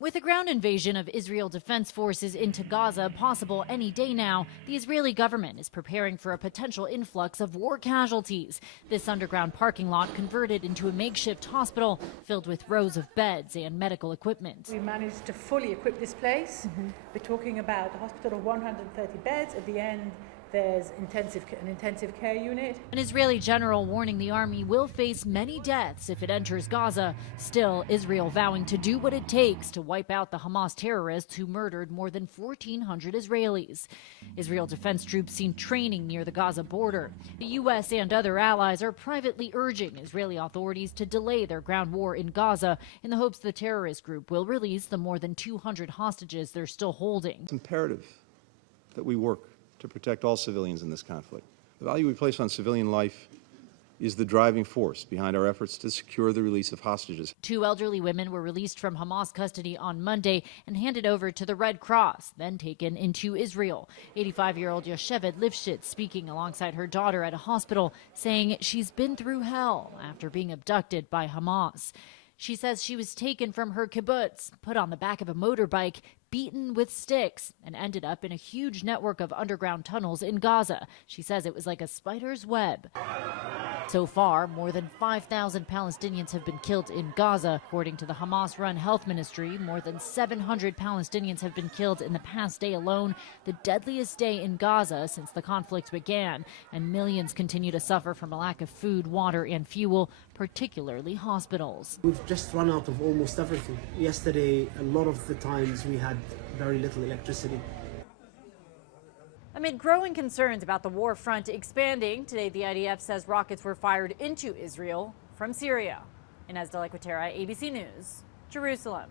With a ground invasion of Israel Defense Forces into Gaza possible any day now, the Israeli government is preparing for a potential influx of war casualties. This underground parking lot converted into a makeshift hospital filled with rows of beds and medical equipment. We managed to fully equip this place. We're talking about a hospital of 130 beds. At the end, there's an intensive care unit. An Israeli general warning the army will face many deaths if it enters Gaza. Still, Israel vowing to do what it takes to wipe out the Hamas terrorists who murdered more than 1,400 Israelis. Israel defense troops seen training near the Gaza border. The U.S. and other allies are privately urging Israeli authorities to delay their ground war in Gaza in the hopes the terrorist group will release the more than 200 hostages they're still holding. It's imperative that we work to protect all civilians in this conflict. The value we place on civilian life is the driving force behind our efforts to secure the release of hostages. 2 elderly women were released from Hamas custody on Monday and handed over to the Red Cross, then taken into Israel. 85-year-old Yoshevet Lifshitz speaking alongside her daughter at a hospital, saying she's been through hell after being abducted by Hamas. She says she was taken from her kibbutz, put on the back of a motorbike, beaten with sticks, and ended up in a huge network of underground tunnels in Gaza. She says it was like a spider's web. So far, more than 5,000 Palestinians have been killed in Gaza. According to the Hamas-run health ministry, more than 700 Palestinians have been killed in the past day alone, the deadliest day in Gaza since the conflict began. And millions continue to suffer from a lack of food, water, and fuel, particularly hospitals. We've just run out of almost everything. Yesterday, a lot of the times we had very little electricity. Amid growing concerns about the war front expanding, today the IDF says rockets were fired into Israel from Syria. Inez de la Cuetara, ABC News, Jerusalem.